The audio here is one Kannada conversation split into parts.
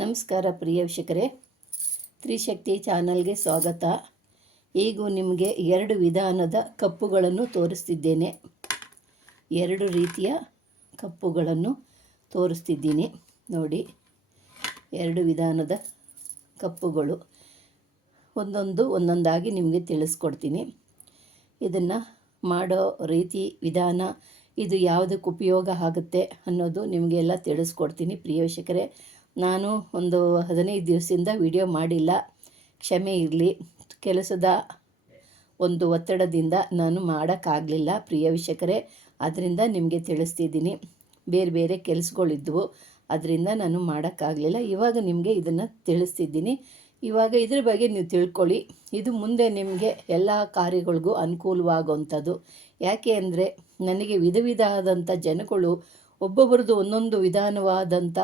ನಮಸ್ಕಾರ ಪ್ರಿಯ ವೀಕ್ಷಕರೇ. ತ್ರಿಶಕ್ತಿ ಚಾನಲ್ಗೆ ಸ್ವಾಗತ. ಈಗ ನಿಮಗೆ ಎರಡು ವಿಧಾನದ ಕಪ್ಪುಗಳನ್ನು ತೋರಿಸ್ತಿದ್ದೇನೆ. ಎರಡು ರೀತಿಯ ಕಪ್ಪುಗಳನ್ನು ತೋರಿಸ್ತಿದ್ದೀನಿ. ನೋಡಿ, ಎರಡು ವಿಧಾನದ ಕಪ್ಪುಗಳು. ಒಂದೊಂದು ಒಂದೊಂದಾಗಿ ನಿಮಗೆ ತಿಳಿಸ್ಕೊಡ್ತೀನಿ. ಇದನ್ನು ಮಾಡೋ ರೀತಿ, ವಿಧಾನ, ಇದು ಯಾವುದಕ್ಕೆ ಉಪಯೋಗ ಆಗುತ್ತೆ ಅನ್ನೋದು ನಿಮಗೆಲ್ಲ ತಿಳಿಸ್ಕೊಡ್ತೀನಿ ಪ್ರಿಯ ವೀಕ್ಷಕರೇ. ನಾನು ಒಂದು ಹದಿನೈದು ದಿವಸದಿಂದ ವಿಡಿಯೋ ಮಾಡಿಲ್ಲ. ಕ್ಷಮೆ ಇರಲಿ. ಕೆಲಸದ ಒಂದು ಒತ್ತಡದಿಂದ ನಾನು ಮಾಡೋಕ್ಕಾಗಲಿಲ್ಲ ಪ್ರಿಯ ವೀಕ್ಷಕರೇ. ಅದರಿಂದ ನಿಮಗೆ ತಿಳಿಸ್ತಿದ್ದೀನಿ. ಬೇರೆ ಬೇರೆ ಕೆಲಸಗಳಿದ್ವು. ಅದರಿಂದ ನಾನು ಮಾಡೋಕ್ಕಾಗಲಿಲ್ಲ. ಇವಾಗ ನಿಮಗೆ ಇದನ್ನು ತಿಳಿಸ್ತಿದ್ದೀನಿ. ಇವಾಗ ಇದ್ರ ಬಗ್ಗೆ ನೀವು ತಿಳ್ಕೊಳ್ಳಿ. ಇದು ಮುಂದೆ ನಿಮಗೆ ಎಲ್ಲ ಕಾರ್ಯಗಳಿಗೂ ಅನುಕೂಲವಾಗುವಂಥದ್ದು. ಯಾಕೆ ಅಂದರೆ, ನನಗೆ ವಿಧ ವಿಧವಾದಂಥ ಜನಗಳು ಒಬ್ಬೊಬ್ರದ್ದು ಒಂದೊಂದು ವಿಧಾನವಾದಂಥ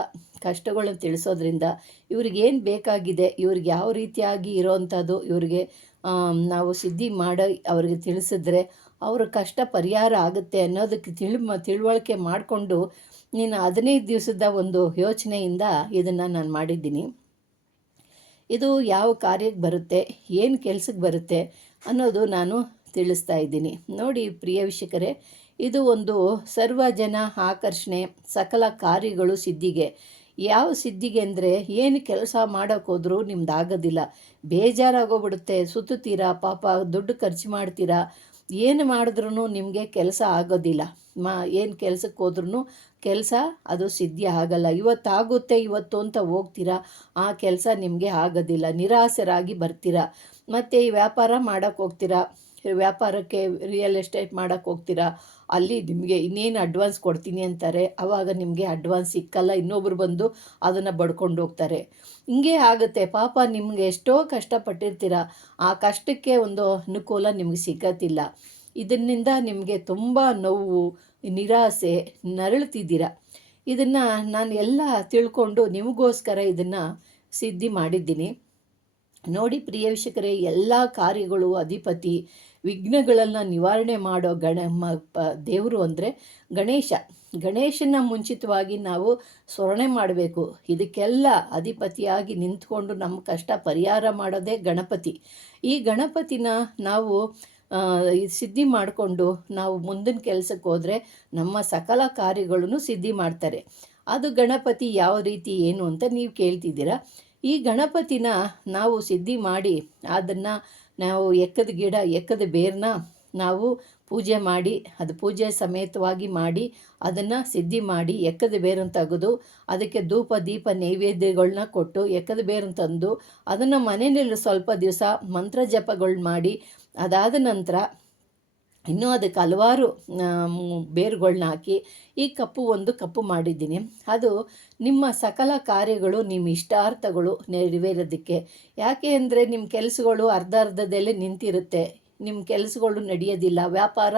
ಕಷ್ಟಗಳನ್ನು ತಿಳಿಸೋದ್ರಿಂದ ಇವ್ರಿಗೇನು ಬೇಕಾಗಿದೆ, ಇವ್ರಿಗೆ ಯಾವ ರೀತಿಯಾಗಿ ಇರೋವಂಥದ್ದು, ಇವ್ರಿಗೆ ನಾವು ಸಿದ್ಧಿ ಮಾಡಿ ಅವ್ರಿಗೆ ತಿಳಿಸಿದ್ರೆ ಅವ್ರ ಕಷ್ಟ ಪರಿಹಾರ ಆಗುತ್ತೆ ಅನ್ನೋದಕ್ಕೆ ತಿಳಿ, ತಿಳುವಳಿಕೆ ಮಾಡಿಕೊಂಡು ನೀನು ಹದಿನೈದು ದಿವಸದ ಒಂದು ಯೋಚನೆಯಿಂದ ಇದನ್ನು ನಾನು ಮಾಡಿದ್ದೀನಿ. ಇದು ಯಾವ ಕಾರ್ಯಕ್ಕೆ ಬರುತ್ತೆ, ಏನು ಕೆಲಸಕ್ಕೆ ಬರುತ್ತೆ ಅನ್ನೋದು ನಾನು ತಿಳಿಸ್ತಾ ಇದ್ದೀನಿ. ನೋಡಿ ಪ್ರಿಯ ವೀಕ್ಷಕರೇ ಇದು ಒಂದು ಸರ್ವಜನ ಆಕರ್ಷಣೆ, ಸಕಲ ಕಾರ್ಯಗಳು ಸಿದ್ಧಿಗೆ. ಯಾವ ಸಿದ್ಧಿಗೆ ಅಂದರೆ ಏನು ಕೆಲಸ ಮಾಡೋಕ್ಕೋದ್ರೂ ನಿಮ್ದು ಆಗೋದಿಲ್ಲ ಬೇಜಾರಾಗೋಗ್ಬಿಡುತ್ತೆ. ಸುತ್ತುತ್ತೀರಾ? ಪಾಪ ದುಡ್ಡು ಖರ್ಚು ಮಾಡ್ತೀರಾ? ಏನು ಮಾಡಿದ್ರೂ ನಿಮಗೆ ಕೆಲಸ ಆಗೋದಿಲ್ಲ. ಮಾ, ಏನು ಕೆಲಸಕ್ಕೆ ಹೋದ್ರೂ ಕೆಲಸ ಅದು ಸಿದ್ಧಿ ಆಗಲ್ಲ. ಇವತ್ತಾಗುತ್ತೆ, ಇವತ್ತು ಅಂತ ಹೋಗ್ತೀರಾ? ಆ ಕೆಲಸ ನಿಮಗೆ ಆಗೋದಿಲ್ಲ. ನಿರಾಸರಾಗಿ ಬರ್ತೀರಾ? ಮತ್ತು ಈ ವ್ಯಾಪಾರ ಮಾಡೋಕ್ಕೆ ಹೋಗ್ತೀರಾ? ವ್ಯಾಪಾರಕ್ಕೆ ರಿಯಲ್ ಎಸ್ಟೇಟ್ ಮಾಡೋಕ್ಕೆ ಹೋಗ್ತೀರಾ? ಅಲ್ಲಿ ನಿಮಗೆ ಇನ್ನೇನು ಅಡ್ವಾನ್ಸ್ ಕೊಡ್ತೀನಿ ಅಂತಾರೆ ಆವಾಗ ನಿಮಗೆ ಅಡ್ವಾನ್ಸ್ ಸಿಕ್ಕಲ್ಲ, ಇನ್ನೊಬ್ರು ಬಂದು ಅದನ್ನು ಬಡ್ಕೊಂಡು ಹೋಗ್ತಾರೆ. ಹಿಂಗೆ ಆಗುತ್ತೆ. ಪಾಪ ನಿಮಗೆ ಎಷ್ಟೋ ಕಷ್ಟಪಟ್ಟಿರ್ತೀರ, ಆ ಕಷ್ಟಕ್ಕೆ ಒಂದು ಅನುಕೂಲ ನಿಮಗೆ ಸಿಗತ್ತಿಲ್ಲ. ಇದರಿಂದ ನಿಮಗೆ ತುಂಬ ನೋವು, ನಿರಾಸೆ ನರಳುತ್ತಿದ್ದೀರ ಇದನ್ನು ನಾನು ಎಲ್ಲ ತಿಳ್ಕೊಂಡು ನಿಮಗೋಸ್ಕರ ಇದನ್ನು ಸಿದ್ಧಿ ಮಾಡಿದ್ದೀನಿ. ನೋಡಿ ಪ್ರಿಯ ವೀಕ್ಷಕರೇ, ಎಲ್ಲ ಕಾರ್ಯಗಳು ಅಧಿಪತಿ ವಿಘ್ನಗಳನ್ನು ನಿವಾರಣೆ ಮಾಡೋ ಗಣ ದೇವರು ಅಂದರೆ ಗಣೇಶ. ಗಣೇಶನ ಮುಂಚಿತವಾಗಿ ನಾವು ಸ್ಮರಣೆ ಮಾಡಬೇಕು. ಇದಕ್ಕೆಲ್ಲ ಅಧಿಪತಿಯಾಗಿ ನಿಂತ್ಕೊಂಡು ನಮ್ಮ ಕಷ್ಟ ಪರಿಹಾರ ಮಾಡೋದೇ ಗಣಪತಿ. ಈ ಗಣಪತಿನ ನಾವು ಸಿದ್ಧಿ ಮಾಡಿಕೊಂಡು ನಾವು ಮುಂದಿನ ಕೆಲಸಕ್ಕೆ ಹೋದರೆ ನಮ್ಮ ಸಕಲ ಕಾರ್ಯಗಳನ್ನು ಸಿದ್ಧಿ ಮಾಡ್ತಾರೆ. ಅದು ಗಣಪತಿ ಯಾವ ರೀತಿ, ಏನು ಅಂತ ನೀವು ಕೇಳ್ತಿದ್ದೀರಾ? ಈ ಗಣಪತಿನ ನಾವು ಸಿದ್ಧಿ ಮಾಡಿ ಅದನ್ನು ನಾವು ಎಕ್ಕದ ಗಿಡ ಎಕ್ಕದ ಬೇರನ್ನ ನಾವು ಪೂಜೆ ಮಾಡಿ, ಅದು ಪೂಜೆ ಸಮೇತವಾಗಿ ಮಾಡಿ, ಅದನ್ನು ಸಿದ್ಧಿ ಮಾಡಿ ಎಕ್ಕದ ಬೇರನ್ನು ತೆಗೆದು ಅದಕ್ಕೆ ಧೂಪ, ದೀಪ ನೈವೇದ್ಯಗಳನ್ನ ಕೊಟ್ಟು ಎಕ್ಕದ ಬೇರನ್ನು ತಂದು ಅದನ್ನು ಮನೆಯಲ್ಲಿ ಸ್ವಲ್ಪ ದಿವಸ ಮಂತ್ರ ಜಪಗಳು ಮಾಡಿ ಅದಾದ ನಂತರ ಇನ್ನೂ ಅದಕ್ಕೆ ಹಲವಾರು ಬೇರುಗಳನ್ನ ಹಾಕಿ ಈ ಕಪ್ಪು ಒಂದು ಕಪ್ಪು ಮಾಡಿದ್ದೀನಿ. ಅದು ನಿಮ್ಮ ಸಕಲ ಕಾರ್ಯಗಳು, ನಿಮ್ಮ ಇಷ್ಟಾರ್ಥಗಳು ನೆರವೇರೋದಕ್ಕೆ. ಯಾಕೆ ಅಂದರೆ ನಿಮ್ಮ ಕೆಲಸಗಳು ಅರ್ಧ ಅರ್ಧದಲ್ಲೇ ನಿಂತಿರುತ್ತೆ. ನಿಮ್ಮ ಕೆಲಸಗಳು ನಡೆಯೋದಿಲ್ಲ, ವ್ಯಾಪಾರ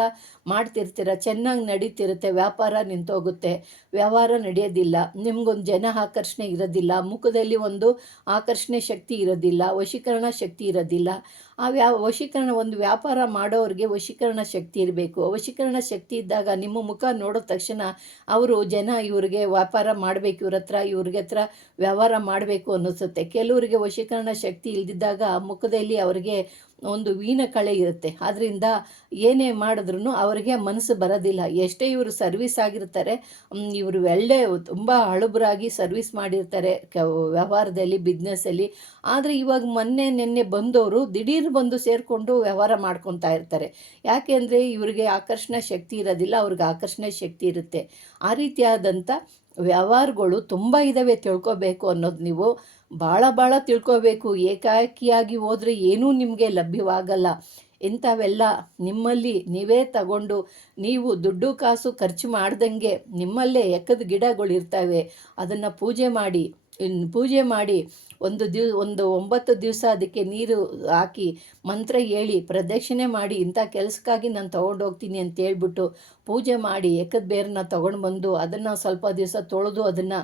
ಮಾಡ್ತಿರ್ತೀರ, ಚೆನ್ನಾಗಿ ನಡೀತಿರುತ್ತೆ, ವ್ಯಾಪಾರ ನಿಂತೋಗುತ್ತೆ, ವ್ಯವಹಾರ ನಡೆಯೋದಿಲ್ಲ, ನಿಮಗೊಂದು ಜನ ಆಕರ್ಷಣೆ ಇರೋದಿಲ್ಲ, ಮುಖದಲ್ಲಿ ಒಂದು ಆಕರ್ಷಣೆ ಶಕ್ತಿ ಇರೋದಿಲ್ಲ, ವಶೀಕರಣ ಶಕ್ತಿ ಇರೋದಿಲ್ಲ. ಆ ವ್ಯಾ, ವಶೀಕರಣ ಒಂದು ವ್ಯಾಪಾರ ಮಾಡೋರಿಗೆ ವಶೀಕರಣ ಶಕ್ತಿ ಇರಬೇಕು. ವಶೀಕರಣ ಶಕ್ತಿ ಇದ್ದಾಗ ನಿಮ್ಮ ಮುಖ ನೋಡಿದ ತಕ್ಷಣ ಅವರು ಜನ ಇವ್ರಿಗೆ ವ್ಯಾಪಾರ ಮಾಡಬೇಕು, ಇವ್ರ ಹತ್ರ, ಇವ್ರಿಗೆ ಹತ್ರ ವ್ಯವಹಾರ ಮಾಡಬೇಕು ಅನ್ನಿಸುತ್ತೆ. ಕೆಲವರಿಗೆ ವಶೀಕರಣ ಶಕ್ತಿ ಇಲ್ದಿದ್ದಾಗ ಮುಖದಲ್ಲಿ ಅವರಿಗೆ ಒಂದು ವೀಣ ಕಳೆ ಇರುತ್ತೆ ಅದರಿಂದ ಏನೇ ಮಾಡಿದ್ರೂ ಅವರಿಗೆ ಮನಸ್ಸು ಬರೋದಿಲ್ಲ. ಎಷ್ಟೇ ಇವರು ಸರ್ವಿಸ್ ಆಗಿರ್ತಾರೆ ಇವರು ಒಳ್ಳೆ ತುಂಬ ಹಳುಬರಾಗಿ ಸರ್ವಿಸ್ ಮಾಡಿರ್ತಾರೆ ವ್ಯವಹಾರದಲ್ಲಿ, ಬಿಸ್ನೆಸ್ಸಲ್ಲಿ. ಆದರೆ ಇವಾಗ ಮೊನ್ನೆ, ನಿನ್ನೆ ಬಂದವರು ದಿಢೀರ್ ಬಂದು ಸೇರಿಕೊಂಡು ವ್ಯವಹಾರ ಮಾಡ್ಕೊತಾ ಇರ್ತಾರೆ. ಯಾಕೆಂದರೆ ಇವರಿಗೆ ಆಕರ್ಷಣೆ ಶಕ್ತಿ ಇರೋದಿಲ್ಲ, ಅವ್ರಿಗೆ ಆಕರ್ಷಣೆ ಶಕ್ತಿ ಇರುತ್ತೆ. ಆ ರೀತಿಯಾದಂಥ ವ್ಯವಹಾರಗಳು ತುಂಬ ಇದ್ದಾವೆ ತಿಳ್ಕೊಬೇಕು ಅನ್ನೋದು ನೀವು ಭಾಳ ಭಾಳ ತಿಳ್ಕೊಬೇಕು. ಏಕಾಕಿಯಾಗಿ ಹೋದರೆ ಏನೂ ನಿಮಗೆ ಲಭ್ಯವಾಗಲ್ಲ. ಇಂಥವೆಲ್ಲ ನಿಮ್ಮಲ್ಲಿ ನೀವೇ ತಗೊಂಡು ನೀವು ದುಡ್ಡು ಕಾಸು ಖರ್ಚು ಮಾಡ್ದಂಗೆ ನಿಮ್ಮಲ್ಲೇ ಎಕ್ಕದ ಗಿಡಗಳು ಇರ್ತವೆ ಅದನ್ನು ಪೂಜೆ ಮಾಡಿ ಪೂಜೆ ಮಾಡಿ ಒಂದು ದಿವ್, ಒಂದು ಒಂಬತ್ತು ದಿವಸ ಅದಕ್ಕೆ ನೀರು ಹಾಕಿ ಮಂತ್ರ ಹೇಳಿ, ಪ್ರದಕ್ಷಿಣೆ ಮಾಡಿ, ಇಂಥ ಕೆಲಸಕ್ಕಾಗಿ ನಾನು ತೊಗೊಂಡೋಗ್ತೀನಿ ಅಂತ ಹೇಳ್ಬಿಟ್ಟು ಪೂಜೆ ಮಾಡಿ ಎಕ್ಕದ ಬೇರನ್ನ ತೊಗೊಂಡು ಬಂದು ಅದನ್ನು ಸ್ವಲ್ಪ ದಿವಸ ತೊಳೆದು ಅದನ್ನು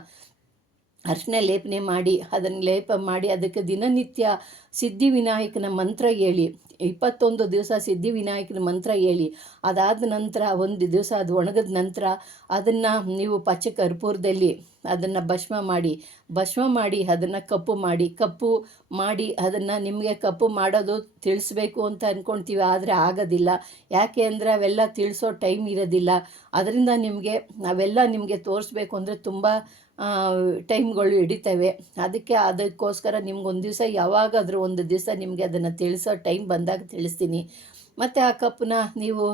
ಅರ್ಶಿನ ಲೇಪನೆ ಮಾಡಿ, ಅದನ್ನು ಲೇಪ ಮಾಡಿ, ಅದಕ್ಕೆ ದಿನನಿತ್ಯ ಸಿದ್ಧಿವಿನಾಯಕನ ಮಂತ್ರ ಹೇಳಿ, ಇಪ್ಪತ್ತೊಂದು ದಿವಸ ಸಿದ್ಧಿವಿನಾಯಕನ ಮಂತ್ರ ಹೇಳಿ, ಅದಾದ ನಂತರ ಒಂದು ದಿವಸ ಅದು ಒಣಗಿದ ನಂತರ ಅದನ್ನು ನೀವು ಪಚ್ಚ ಕರ್ಪೂರದಲ್ಲಿ ಅದನ್ನು ಭಸ್ಮ ಮಾಡಿ ಭಸ್ಮ ಮಾಡಿ ಅದನ್ನು ಕಪ್ಪು ಮಾಡಿ ಕಪ್ಪು ಮಾಡಿ ಅದನ್ನು ನಿಮಗೆ ಕಪ್ಪು ಮಾಡೋದು ತಿಳಿಸ್ಬೇಕು ಅಂತ ಅಂದ್ಕೊಳ್ತೀವಿ ಆದರೆ ಆಗೋದಿಲ್ಲ. ಯಾಕೆ ಅಂದರೆ ಅವೆಲ್ಲ ತಿಳಿಸೋ ಟೈಮ್ ಇರೋದಿಲ್ಲ. ಅದರಿಂದ ನಿಮಗೆ, ಅವೆಲ್ಲ ನಿಮಗೆ ತೋರಿಸ್ಬೇಕು ಅಂದರೆ ತುಂಬ ಟೈಮ್ಗಳು ಹಿಡಿತವೆ. ಅದಕ್ಕೆ ಅದಕ್ಕೋಸ್ಕರ ನಿಮ್ಗೊಂದು ದಿವಸ ಯಾವಾಗಾದರೂ ಒಂದು ದಿವಸ ನಿಮಗೆ ಅದನ್ನು ತಿಳಿಸೋ ಟೈಮ್ ಬಂದಾಗ ತಿಳಿಸ್ತೀನಿ. ಮತ್ತು ಆ ಕಪ್ಪನ್ನ ನೀವು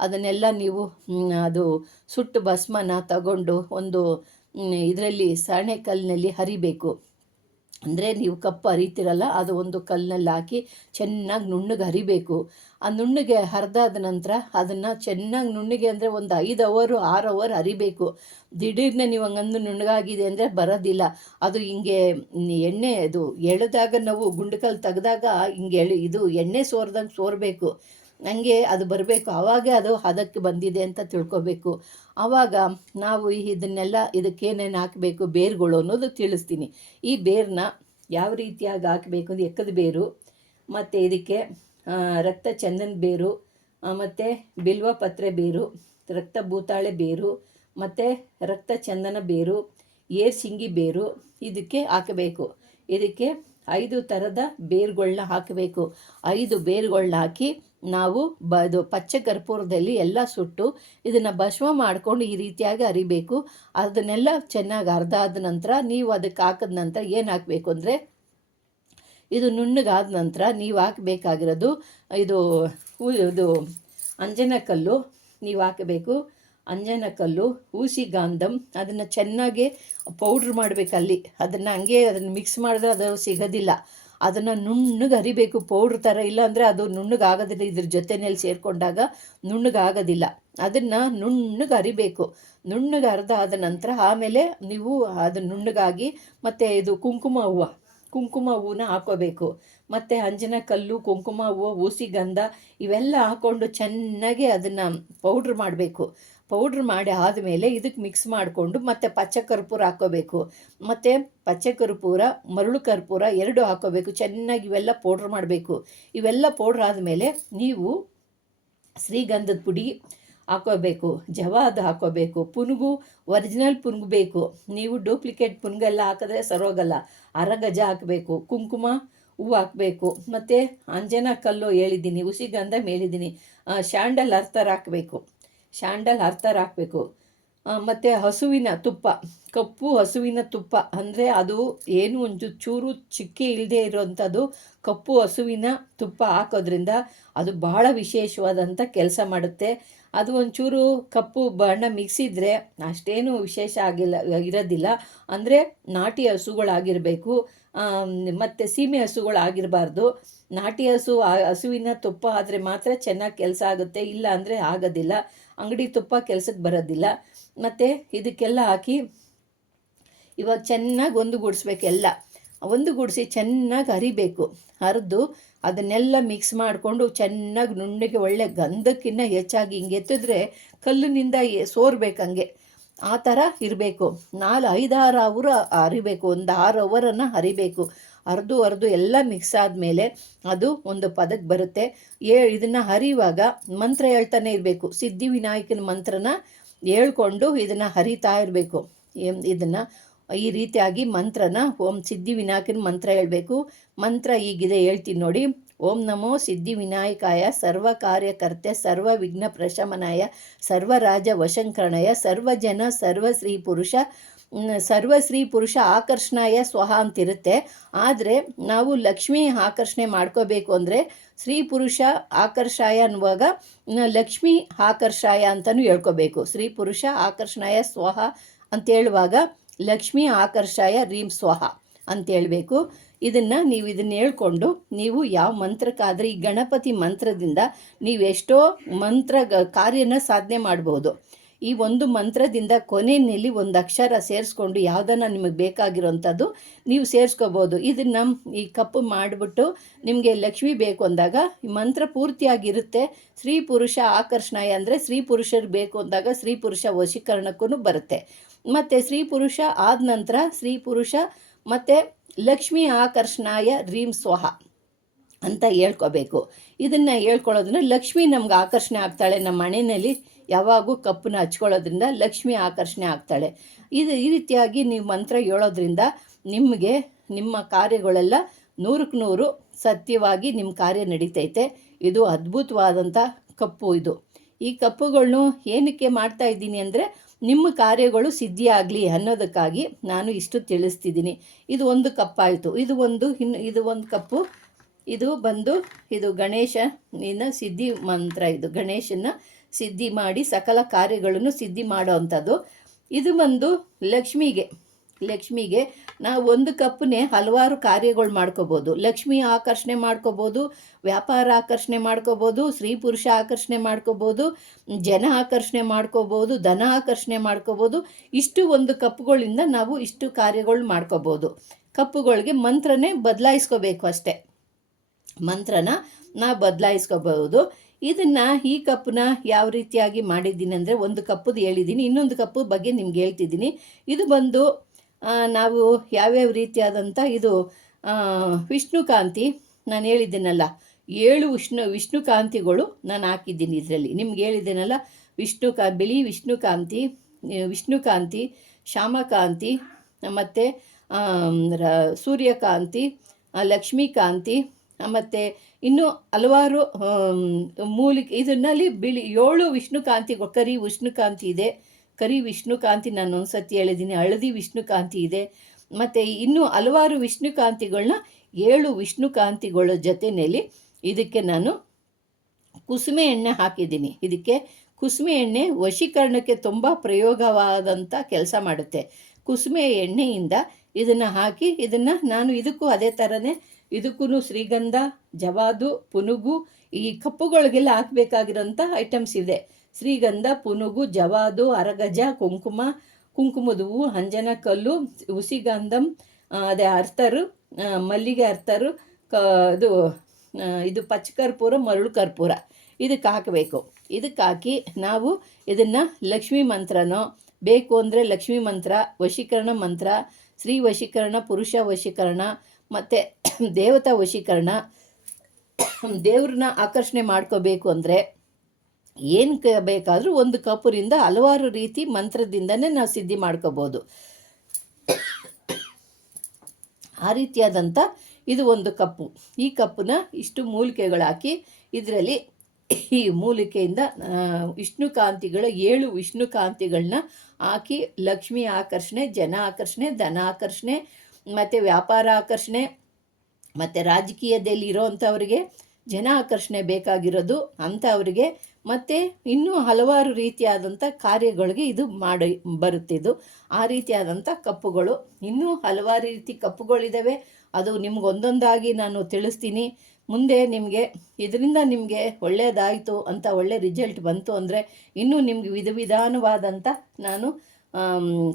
ಅದನ್ನೆಲ್ಲ ನೀವು ಅದು ಸುಟ್ಟು ಭಸ್ಮನ ತಗೊಂಡು ಒಂದು ಇದರಲ್ಲಿ ಸಾಣೆ ಕಲ್ಲಿನಲ್ಲಿ ಹರಿಬೇಕು. ಅಂದರೆ ನೀವು ಕಪ್ಪು ಅರಿತಿರಲ್ಲ ಅದು ಒಂದು ಕಲ್ಲಿನಲ್ಲಿ ಹಾಕಿ ಚೆನ್ನಾಗಿ ನುಣ್ಣಗೆ ಹರಿಬೇಕು. ಆ ನುಣ್ಣಗೆ ಹರಿದಾದ ನಂತರ ಅದನ್ನು ಚೆನ್ನಾಗಿ ನುಣ್ಣಗೆ ಅಂದರೆ ಒಂದು ಐದು ಅವರು ಆರು ಅವರ್ ಹರಿಬೇಕು. ದಿಢೀರ್ನೆ ನೀವು ಹಂಗಂದು ನುಣ್ಣಗಾಗಿದೆ ಅಂದರೆ ಬರೋದಿಲ್ಲ. ಅದು ಹಿಂಗೆ ಎಣ್ಣೆ, ಅದು ಎಳೆದಾಗ ನಾವು ಗುಂಡುಕಲ್ಲಿ ತೆಗೆದಾಗ ಹಿಂಗೆ ಎಳೆ, ಇದು ಎಣ್ಣೆ ಸೋರ್ದಂಗೆ ಸೋರಬೇಕು. ಹಂಗೆ ಅದು ಬರಬೇಕು ಆವಾಗೇ ಅದು ಹದಕ್ಕೆ ಬಂದಿದೆ ಅಂತ ತಿಳ್ಕೊಬೇಕು. ಆವಾಗ ನಾವು ಇದನ್ನೆಲ್ಲ ಇದಕ್ಕೇನೇನು ಹಾಕಬೇಕು, ಬೇರುಗಳು ಅನ್ನೋದು ತಿಳಿಸ್ತೀನಿ. ಈ ಬೇರನ್ನ ಯಾವ ರೀತಿಯಾಗಿ ಹಾಕಬೇಕು ಅಂದರೆ ಎಕ್ಕದ ಬೇರು, ಮತ್ತು ಇದಕ್ಕೆ ರಕ್ತ ಚಂದನ ಬೇರು ಮತ್ತು ಬಿಲ್ವ ಪತ್ರೆ ಬೇರು, ರಕ್ತ ಭೂತಾಳೆ ಬೇರು, ಮತ್ತು ರಕ್ತ ಚಂದನ ಬೇರು ಏರ್ಸಿಂಗಿ ಬೇರು ಇದಕ್ಕೆ ಹಾಕಬೇಕು. ಇದಕ್ಕೆ ಐದು ಥರದ ಬೇರುಗಳನ್ನ ಹಾಕಬೇಕು. ಐದು ಬೇರುಗಳನ್ನ ಹಾಕಿ ನಾವು ಬ ಇದು ಪಚ್ಚ ಕರ್ಪೂರದಲ್ಲಿ ಎಲ್ಲ ಸುಟ್ಟು ಇದನ್ನು ಭಸ್ಮ ಮಾಡಿಕೊಂಡು ಈ ರೀತಿಯಾಗಿ ಅರಿಬೇಕು. ಅದನ್ನೆಲ್ಲ ಚೆನ್ನಾಗಿ ಅರ್ಧ ಆದ ನಂತರ ನೀವು ಅದಕ್ಕೆ ಹಾಕಿದ ನಂತರ ಏನು ಹಾಕಬೇಕು ಅಂದರೆ ಇದು ನುಣ್ಣಗಾದ ನಂತರ ನೀವು ಹಾಕಬೇಕಾಗಿರೋದು ಇದು ಇದು ಅಂಜನಕಲ್ಲು ನೀವು ಹಾಕಬೇಕು. ಅಂಜನಕಲ್ಲು ಊಸಿ ಗಾಂಧಂ, ಅದನ್ನು ಚೆನ್ನಾಗಿ ಪೌಡ್ರ್ ಮಾಡಬೇಕಲ್ಲಿ. ಅದನ್ನು ಹಂಗೆ ಅದನ್ನು ಮಿಕ್ಸ್ ಮಾಡಿದ್ರೆ ಅದು ಸಿಗೋದಿಲ್ಲ. ಅದನ್ನು ನುಣ್ಣಗೆ ಹರಿಬೇಕು, ಪೌಡ್ರ್ ಥರ ಇಲ್ಲಾಂದರೆ ಅದು ನುಣ್ಣಗಾಗೋದಿಲ್ಲ ಇದ್ರ ಜೊತೆಯಲ್ಲಿ ಸೇರಿಕೊಂಡಾಗ ನುಣ್ಣಗಾಗೋದಿಲ್ಲ ಅದನ್ನು ನುಣ್ಣಗೆ ಹರಿಬೇಕು. ನುಣ್ಣಗೆ ಆದ ನಂತರ ಆಮೇಲೆ ನೀವು ಅದು ನುಣ್ಣಗಾಗಿ ಮತ್ತು ಇದು ಕುಂಕುಮ ಹೂವು, ಕುಂಕುಮ ಹೂವನ್ನ ಹಾಕೋಬೇಕು. ಮತ್ತು ಅಂಜನ ಕಲ್ಲು, ಕುಂಕುಮ ಹೂವು, ಊಸಿ ಗಂಧ ಇವೆಲ್ಲ ಹಾಕ್ಕೊಂಡು ಚೆನ್ನಾಗಿ ಅದನ್ನು ಪೌಡ್ರ್ ಮಾಡಬೇಕು. ಪೌಡ್ರ್ ಮಾಡಿ ಆದಮೇಲೆ ಇದಕ್ಕೆ ಮಿಕ್ಸ್ ಮಾಡಿಕೊಂಡು ಮತ್ತೆ ಪಚ್ಚ ಕರ್ಪೂರ ಹಾಕೋಬೇಕು ಮತ್ತು ಪಚ್ಚ ಕರ್ಪೂರ, ಮರಳು ಕರ್ಪೂರ ಎರಡು ಹಾಕೋಬೇಕು ಚೆನ್ನಾಗಿ ಇವೆಲ್ಲ ಪೌಡ್ರ್ ಮಾಡಬೇಕು. ಇವೆಲ್ಲ ಪೌಡ್ರ್ ಆದಮೇಲೆ ನೀವು ಶ್ರೀಗಂಧದ ಪುಡಿ ಹಾಕೋಬೇಕು ಜವಾದ ಹಾಕೋಬೇಕು ಪುನುಗು ಒರಿಜಿನಲ್ ಪುನುಗು ಬೇಕು. ನೀವು ಡೂಪ್ಲಿಕೇಟ್ ಪುನುಗೆಲ್ಲ ಹಾಕಿದ್ರೆ ಸರೋಗಲ್ಲ ಅರಗಜ ಹಾಕಬೇಕು. ಕುಂಕುಮ ಹೂವು ಹಾಕಬೇಕು. ಮತ್ತು ಅಂಜನ ಕಲ್ಲು ಹೇಳಿದ್ದೀನಿ. ಉಸಿಗಂಧ ಮೇಲಿದ್ದೀನಿ. ಶ್ಯಾಂಡಲ್ ಅರ್ಥರ್ ಹಾಕಬೇಕು. ಶಾಂಡಲ್ ಅರ್ತರ ಹಾಕಬೇಕು. ಮತ್ತು ಹಸುವಿನ ತುಪ್ಪ, ಕಪ್ಪು ಹಸುವಿನ ತುಪ್ಪ, ಅಂದರೆ ಅದು ಏನು ಒಂದು ಚೂರು ಚಿಕ್ಕಿ ಇಲ್ಲದೆ ಇರೋವಂಥದ್ದು ಕಪ್ಪು ಹಸುವಿನ ತುಪ್ಪ ಹಾಕೋದ್ರಿಂದ ಅದು ಬಹಳ ವಿಶೇಷವಾದಂಥ ಕೆಲಸ ಮಾಡುತ್ತೆ. ಅದು ಒಂಚೂರು ಕಪ್ಪು ಬಣ್ಣ ಮಿಕ್ಸಿದ್ರೆ ಅಷ್ಟೇನು ವಿಶೇಷ ಆಗಿಲ್ಲ, ಇರೋದಿಲ್ಲ. ಅಂದರೆ ನಾಟಿ ಹಸುಗಳಾಗಿರಬೇಕು ಮತ್ತು ಸೀಮೆ ಹಸುಗಳಾಗಿರಬಾರ್ದು. ನಾಟಿ ಹಸು ಹಸುವಿನ ತುಪ್ಪ ಆದರೆ ಮಾತ್ರ ಚೆನ್ನಾಗಿ ಕೆಲಸ ಆಗುತ್ತೆ, ಇಲ್ಲ ಅಂದರೆ ಆಗೋದಿಲ್ಲ. ಅಂಗಡಿ ತುಪ್ಪ ಕೆಲಸಕ್ಕೆ ಬರೋದಿಲ್ಲ. ಮತ್ತು ಇದಕ್ಕೆಲ್ಲ ಹಾಕಿ ಇವಾಗ ಚೆನ್ನಾಗಿ ಒಂದು ಎಲ್ಲ ಒಂದು ಗುಡಿಸಿ ಚೆನ್ನಾಗಿ ಹರಿಬೇಕು. ಹರಿದು ಅದನ್ನೆಲ್ಲ ಮಿಕ್ಸ್ ಮಾಡಿಕೊಂಡು ಚೆನ್ನಾಗಿ ನುಣ್ಣಗೆ ಒಳ್ಳೆ ಗಂಧಕ್ಕಿಂತ ಹೆಚ್ಚಾಗಿ ಹಿಂಗೆ ಎತ್ತಿದ್ರೆ ಕಲ್ಲಿನಿಂದ ಸೋರ್ಬೇಕಂಗೆ ಆ ಥರ ಇರಬೇಕು. ನಾಲ್ಕು ಐದಾರು ಅವರು ಹರಿಬೇಕು ಒಂದು ಆರು ಅವರನ್ನು ಹರಿಬೇಕು ಅರ್ದು ಅರ್ದು ಎಲ್ಲ ಮಿಕ್ಸ್ ಆದಮೇಲೆ ಅದು ಒಂದು ಪದಕ್ಕೆ ಬರುತ್ತೆ. ಏ, ಇದನ್ನು ಹರಿಯುವಾಗ ಮಂತ್ರ ಹೇಳ್ತಾನೆ ಇರಬೇಕು. ಸಿದ್ಧಿ ವಿನಾಯಕನ ಮಂತ್ರನ ಹೇಳ್ಕೊಂಡು ಇದನ್ನು ಹರಿತಾ ಇರಬೇಕು. ಇದನ್ನು ಈ ರೀತಿಯಾಗಿ ಮಂತ್ರನ ಓಂ ಸಿದ್ಧಿ ವಿನಾಯಕನ ಮಂತ್ರ ಹೇಳಬೇಕು. ಮಂತ್ರ ಈಗಿದೆ ಹೇಳ್ತೀನಿ ನೋಡಿ. ಓಂ ನಮೋ ಸಿದ್ಧಿ ವಿನಾಯಕಾಯ, ಸರ್ವ ಕಾರ್ಯಕರ್ತೆ, ಸರ್ವ ವಿಘ್ನ ಪ್ರಶಮನಾಯ ಸರ್ವರಾಜ ವಶಂಕರಣಯ, ಸರ್ವ ಶ್ರೀ ಪುರುಷ ಸರ್ವ ಸರ್ವಶ್ರೀ ಪುರುಷ ಆಕರ್ಷಣಾಯ ಸ್ವಹ ಅಂತಿರುತ್ತೆ. ಆದರೆ ನಾವು ಲಕ್ಷ್ಮಿ ಆಕರ್ಷಣೆ ಮಾಡ್ಕೋಬೇಕು ಅಂದರೆ ಸ್ತ್ರೀ ಪುರುಷ ಆಕರ್ಷಾಯ ಅನ್ನುವಾಗ ಲಕ್ಷ್ಮಿ ಆಕರ್ಷಾಯ ಅಂತಲೂ ಹೇಳ್ಕೋಬೇಕು. ಸ್ತ್ರೀ ಪುರುಷ ಆಕರ್ಷಣಾಯ ಸ್ವಹ ಅಂತ ಹೇಳುವಾಗ ಲಕ್ಷ್ಮಿ ಆಕರ್ಷಾಯ ರೀಂ ಸ್ವಹ ಅಂತ ಹೇಳಬೇಕು. ಇದನ್ನು ನೀವು ಇದನ್ನ ಹೇಳ್ಕೊಂಡು ನೀವು ಯಾವ ಮಂತ್ರಕ್ಕಾದರೆ ಈ ಗಣಪತಿ ಮಂತ್ರದಿಂದ ನೀವೆಷ್ಟೋ ಮಂತ್ರ ಕಾರ್ಯನ ಸಾಧನೆ ಮಾಡ್ಬೋದು. ಈ ಒಂದು ಮಂತ್ರದಿಂದ ಕೊನೆಯಲ್ಲಿ ಒಂದು ಅಕ್ಷರ ಸೇರಿಸ್ಕೊಂಡು ಯಾವುದನ್ನ ನಿಮಗೆ ಬೇಕಾಗಿರೋಂಥದ್ದು ನೀವು ಸೇರಿಸ್ಕೋಬೋದು. ಇದನ್ನು ಈ ಕಪ್ಪು ಮಾಡಿಬಿಟ್ಟು ನಿಮಗೆ ಲಕ್ಷ್ಮಿ ಬೇಕು ಅಂದಾಗ ಮಂತ್ರ ಪೂರ್ತಿಯಾಗಿರುತ್ತೆ. ಸ್ತ್ರೀ ಪುರುಷ ಆಕರ್ಷಣಾಯ ಅಂದರೆ ಸ್ತ್ರೀ ಪುರುಷರು ಬೇಕು ಅಂದಾಗ ಸ್ತ್ರೀ ಪುರುಷ ವಶೀಕರಣಕ್ಕೂ ಬರುತ್ತೆ. ಮತ್ತು ಸ್ತ್ರೀ ಪುರುಷ ಆದ ನಂತರ ಸ್ತ್ರೀ ಪುರುಷ ಮತ್ತು ಲಕ್ಷ್ಮಿ ಆಕರ್ಷಣಾಯ ರೀಂ ಸ್ವಹ ಅಂತ ಹೇಳ್ಕೋಬೇಕು. ಇದನ್ನು ಹೇಳ್ಕೊಳ್ಳೋದ್ರಿಂದ ಲಕ್ಷ್ಮಿ ನಮ್ಗೆ ಆಕರ್ಷಣೆ ಆಗ್ತಾಳೆ, ನಮ್ಮ ಮನೆಯಲ್ಲಿ ಯಾವಾಗೂ ಕಪ್ಪನ್ನ ಹಚ್ಕೊಳ್ಳೋದ್ರಿಂದ ಲಕ್ಷ್ಮಿ ಆಕರ್ಷಣೆ ಆಗ್ತಾಳೆ. ಇದು ಈ ರೀತಿಯಾಗಿ ನೀವು ಮಂತ್ರ ಹೇಳೋದ್ರಿಂದ ನಿಮಗೆ ನಿಮ್ಮ ಕಾರ್ಯಗಳೆಲ್ಲ ನೂರಕ್ಕೆ ನೂರು ಸತ್ಯವಾಗಿ ನಿಮ್ಮ ಕಾರ್ಯ ನಡೀತೈತೆ. ಇದು ಅದ್ಭುತವಾದಂಥ ಕಪ್ಪು ಇದು. ಈ ಕಪ್ಪುಗಳನ್ನು ಏನಕ್ಕೆ ಮಾಡ್ತಾ ಇದ್ದೀನಿ ಅಂದರೆ ನಿಮ್ಮ ಕಾರ್ಯಗಳು ಸಿದ್ಧಿಯಾಗಲಿ ಅನ್ನೋದಕ್ಕಾಗಿ ನಾನು ಇಷ್ಟು ತಿಳಿಸ್ತಿದ್ದೀನಿ. ಇದು ಒಂದು ಕಪ್ಪಾಯಿತು. ಇದು ಒಂದು ಇನ್ನು ಇದು ಒಂದು ಕಪ್ಪು. ಇದು ಬಂದು, ಇದು ಗಣೇಶನ ಸಿದ್ಧಿ ಮಂತ್ರ ಇದು. ಗಣೇಶನ ಸಿದ್ಧಿ ಮಾಡಿ ಸಕಲ ಕಾರ್ಯಗಳನ್ನು ಸಿದ್ಧಿ ಮಾಡೋ ಅಂಥದ್ದು. ಇದು ಬಂದು ಲಕ್ಷ್ಮಿಗೆ. ಲಕ್ಷ್ಮಿಗೆ ನಾವು ಒಂದು ಕಪ್ಪನ್ನೇ ಹಲವಾರು ಕಾರ್ಯಗಳು ಮಾಡ್ಕೋಬೋದು. ಲಕ್ಷ್ಮಿ ಆಕರ್ಷಣೆ ಮಾಡ್ಕೋಬೋದು, ವ್ಯಾಪಾರ ಆಕರ್ಷಣೆ ಮಾಡ್ಕೋಬೋದು, ಸ್ತ್ರೀ ಪುರುಷ ಆಕರ್ಷಣೆ ಮಾಡ್ಕೋಬೋದು, ಜನ ಆಕರ್ಷಣೆ ಮಾಡ್ಕೋಬೋದು, ಧನ ಆಕರ್ಷಣೆ ಮಾಡ್ಕೋಬೋದು. ಇಷ್ಟು ಒಂದು ಕಪ್ಗಳಿಂದ ನಾವು ಇಷ್ಟು ಕಾರ್ಯಗಳು ಮಾಡ್ಕೋಬೋದು. ಕಪ್ಪುಗಳಿಗೆ ಮಂತ್ರನೇ ಬದಲಾಯಿಸ್ಕೋಬೇಕು ಅಷ್ಟೇ. ಮಂತ್ರನ ನಾ ಬದಲಾಯಿಸ್ಕೋಬಹುದು ಇದನ್ನು ಈ ಕಪ್ಪನ್ನ ಯಾವ ರೀತಿಯಾಗಿ ಮಾಡಿದ್ದೀನಿ ಅಂದರೆ ಒಂದು ಕಪ್ಪದು ಹೇಳಿದ್ದೀನಿ ಇನ್ನೊಂದು ಕಪ್ಪು ಬಗ್ಗೆ ನಿಮ್ಗೆ ಹೇಳ್ತಿದ್ದೀನಿ. ಇದು ಬಂದು ನಾವು ಯಾವ್ಯಾವ ರೀತಿಯಾದಂಥ ಇದು ವಿಷ್ಣುಕಾಂತಿ ನಾನು ಹೇಳಿದ್ದೀನಲ್ಲ, ಏಳು ವಿಷ್ಣು ವಿಷ್ಣುಕಾಂತಿಗಳು ನಾನು ಹಾಕಿದ್ದೀನಿ ಇದರಲ್ಲಿ. ನಿಮ್ಗೆ ಹೇಳಿದ್ದೀನಲ್ಲ ವಿಷ್ಣುಕಾ ಬಿಳಿ ವಿಷ್ಣುಕಾಂತಿ ವಿಷ್ಣುಕಾಂತಿ ಶ್ಯಾಮಕಾಂತಿ ಮತ್ತು ಸೂರ್ಯಕಾಂತಿ ಲಕ್ಷ್ಮೀಕಾಂತಿ ಮತ್ತು ಇನ್ನೂ ಹಲವಾರು ಮೂಲಿಕೆ ಇದರಲ್ಲಿ ಬಿಳಿ, ಏಳು ವಿಷ್ಣುಕಾಂತಿಗಳು ಕರಿ ವಿಷ್ಣುಕಾಂತಿ ಇದೆ. ಕರಿ ವಿಷ್ಣುಕಾಂತಿ, ನಾನು ಒಂದು ಸತಿ ಹೇಳಿದ್ದೀನಿ, ಹಳದಿ ವಿಷ್ಣುಕಾಂತಿ ಇದೆ. ಮತ್ತು ಇನ್ನೂ ಹಲವಾರು ವಿಷ್ಣುಕಾಂತಿಗಳನ್ನ ಏಳು ವಿಷ್ಣುಕಾಂತಿಗಳ ಜೊತೆಯಲ್ಲಿ ಇದಕ್ಕೆ ನಾನು ಕುಸುಮೆ ಎಣ್ಣೆ ಹಾಕಿದ್ದೀನಿ. ಇದಕ್ಕೆ ಕುಸುಮೆ ಎಣ್ಣೆ ವಶೀಕರಣಕ್ಕೆ ತುಂಬ ಪ್ರಯೋಗವಾದಂಥ ಕೆಲಸ ಮಾಡುತ್ತೆ. ಕುಸುಮೆ ಎಣ್ಣೆಯಿಂದ ಇದನ್ನು ಹಾಕಿ ಇದನ್ನು ನಾನು ಇದಕ್ಕೂ ಅದೇ ಥರನೇ ಇದಕ್ಕೂ ಶ್ರೀಗಂಧ, ಜವಾದು, ಪುನುಗು ಈ ಕಪ್ಪುಗಳಿಗೆಲ್ಲ ಹಾಕಬೇಕಾಗಿರೋಂಥ ಐಟಮ್ಸ್ ಇದೆ. ಶ್ರೀಗಂಧ ಪುನುಗು ಜವಾದು ಅರಗಜ ಕುಂಕುಮ ಕುಂಕುಮದ ಹೂವು ಅಂಜನ ಕಲ್ಲು ಹುಸಿಗಂಧಂ ಆ, ಅದೇ ಅರ್ತರು ಮಲ್ಲಿಗೆ ಅರ್ತರು ಕ ಇದು ಇದು ಪಚ್ಚ ಕರ್ಪೂರ ಮರಳು ಕರ್ಪೂರ ಇದಕ್ಕೆ ಹಾಕಬೇಕು. ಇದಕ್ಕೆ ಹಾಕಿ ನಾವು ಇದನ್ನು ಲಕ್ಷ್ಮೀ ಮಂತ್ರನೋ ಬೇಕು ಅಂದರೆ ಲಕ್ಷ್ಮೀ ಮಂತ್ರ ವಶೀಕರಣ ಮಂತ್ರ ಸ್ತ್ರೀ ವಶೀಕರಣ ಪುರುಷ ವಶೀಕರಣ ಮತ್ತು ದೇವತಾ ವಶೀಕರಣ ದೇವ್ರನ್ನ ಆಕರ್ಷಣೆ ಮಾಡ್ಕೋಬೇಕು ಅಂದರೆ ಏನು ಕ ಬೇಕಾದರೂ ಒಂದು ಕಪುರಿಂದ ಹಲವಾರು ರೀತಿ ಮಂತ್ರದಿಂದನೇ ನಾವು ಸಿದ್ಧಿ ಮಾಡ್ಕೋಬೋದು. ಆ ರೀತಿಯಾದಂಥ ಇದು ಒಂದು ಕಪ್ಪು. ಈ ಕಪ್ಪನ್ನ ಇಷ್ಟು ಮೂಲಿಕೆಗಳಾಕಿ ಇದರಲ್ಲಿ ಈ ಮೂಲಿಕೆಯಿಂದ ವಿಷ್ಣು ಕಾಂತಿಗಳ ಏಳು ವಿಷ್ಣುಕಾಂತಿಗಳನ್ನ ಹಾಕಿ ಲಕ್ಷ್ಮಿ ಆಕರ್ಷಣೆ, ಜನ ಆಕರ್ಷಣೆ, ಧನ ಆಕರ್ಷಣೆ, ಮತ್ತು ವ್ಯಾಪಾರ ಆಕರ್ಷಣೆ, ಮತ್ತು ರಾಜಕೀಯದಲ್ಲಿ ಇರೋವಂಥವ್ರಿಗೆ ಜನ ಆಕರ್ಷಣೆ ಬೇಕಾಗಿರೋದು ಅಂಥವ್ರಿಗೆ ಮತ್ತು ಇನ್ನೂ ಹಲವಾರು ರೀತಿಯಾದಂಥ ಕಾರ್ಯಗಳಿಗೆ ಇದು ಮಾಡಿ ಬರುತ್ತಿದ್ದು ಆ ರೀತಿಯಾದಂಥ ಕಪ್ಪುಗಳು. ಇನ್ನೂ ಹಲವಾರು ರೀತಿ ಕಪ್ಪುಗಳಿದ್ದಾವೆ ಅದು ನಿಮ್ಗೆ ಒಂದೊಂದಾಗಿ ನಾನು ತಿಳಿಸ್ತೀನಿ. ಮುಂದೆ ನಿಮಗೆ, ಇದರಿಂದ ನಿಮಗೆ ಒಳ್ಳೆಯದಾಯಿತು ಅಂತ ಒಳ್ಳೆ ರಿಸಲ್ಟ್ ಬಂತು ಅಂದರೆ ಇನ್ನೂ ನಿಮ್ಗೆ ವಿಧ ವಿಧಾನವಾದಂಥ ನಾನು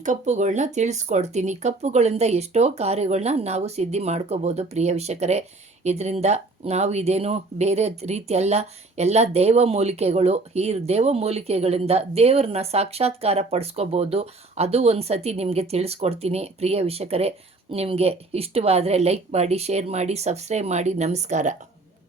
ಕಪ್ಪುಗಳನ್ನ ತಿಳಿಸ್ಕೊಡ್ತೀನಿ. ಕಪ್ಪುಗಳಿಂದ ಎಷ್ಟೋ ಕಾರ್ಯಗಳನ್ನ ನಾವು ಸಿದ್ಧಿ ಮಾಡ್ಕೋಬೋದು ಪ್ರಿಯ ವೀಕ್ಷಕರೇ. ಇದರಿಂದ ನಾವು ಇದೇನು ಬೇರೆ ರೀತಿಯಲ್ಲ ಎಲ್ಲ ದೇವ ಮೂಲಿಕೆಗಳು, ಈ ದೇವ ಮೂಲಿಕೆಗಳಿಂದ ದೇವ್ರನ್ನ ಸಾಕ್ಷಾತ್ಕಾರ ಪಡಿಸ್ಕೋಬೋದು. ಅದು ಒಂದು ಸತಿ ನಿಮಗೆ ತಿಳಿಸ್ಕೊಡ್ತೀನಿ. ಪ್ರಿಯ ವಿಷಕರೇ ನಿಮಗೆ ಇಷ್ಟವಾದರೆ ಲೈಕ್ ಮಾಡಿ ಶೇರ್ ಮಾಡಿ ಸಬ್ಸ್ಕ್ರೈಬ್ ಮಾಡಿ. ನಮಸ್ಕಾರ.